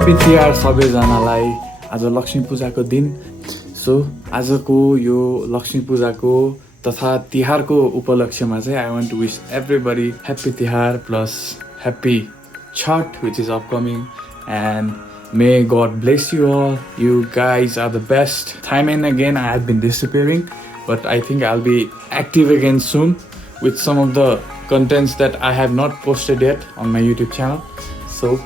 Happy Tihar सबैजनालाई आज लक्ष्मी पूजाको दिन। सो आजको यो लक्ष्मी पूजाको तथा तिहारको उपलक्ष्यमा चाहिँ I want to wish everybody happy Tihar plus happy Chhat which is upcoming, and may God bless you all. You guys are the best. Time and again I have been disappearing, but I think I'll be active again soon with some of the contents that I have not posted yet on my YouTube channel. So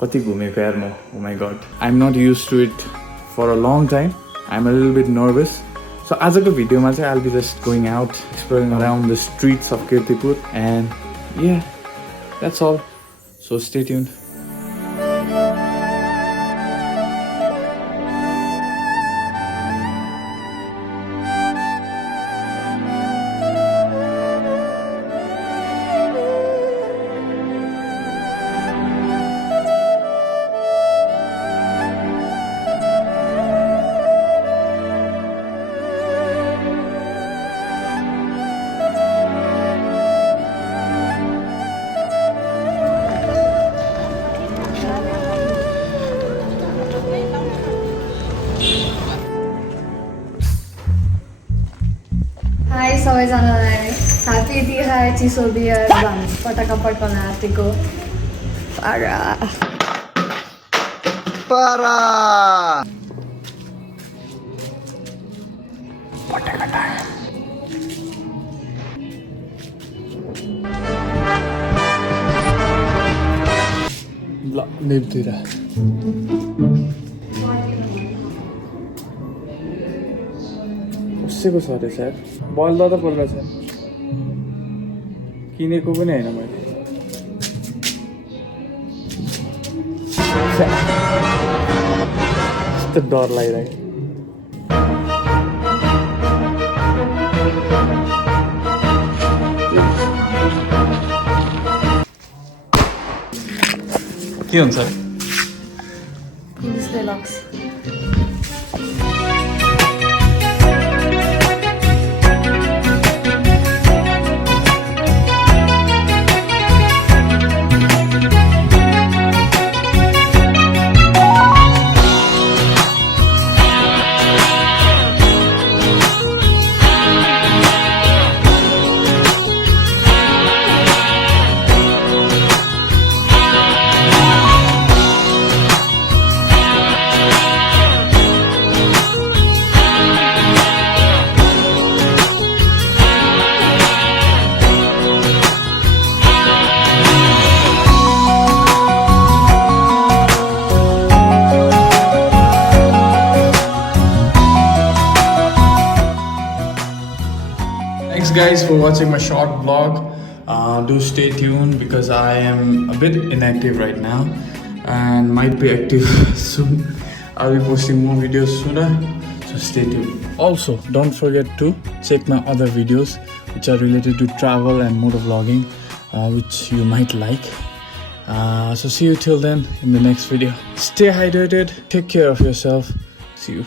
कति घुमेको यार म, oh my god, I'm not used to it for a long time. I'm a little bit nervous. So आजको भिडियोमा चाहिँ I'll be just going out, exploring around the streets of Kirtipur, and yeah, that's all. So stay tuned. High सबैजनालाई happy तिहार चिसो beer पटाका पड्काउन आँटेको पारा पटाका time. ल नेपतिर कसैको छ अरे सर बल त पर्ला छ, किनेको पनि होइन मैले। यस्तो डर लागिरहेको। के हुन्छ deluxe Thanks guys for watching my short vlog. Do stay tuned because I am a bit inactive right now and might be active soon. I'll be posting more videos sooner, so stay tuned. Also, don't forget to check my other videos which are related to travel and motovlogging, which you might like. So see you till then in the next video. Stay hydrated, take care of yourself. See you.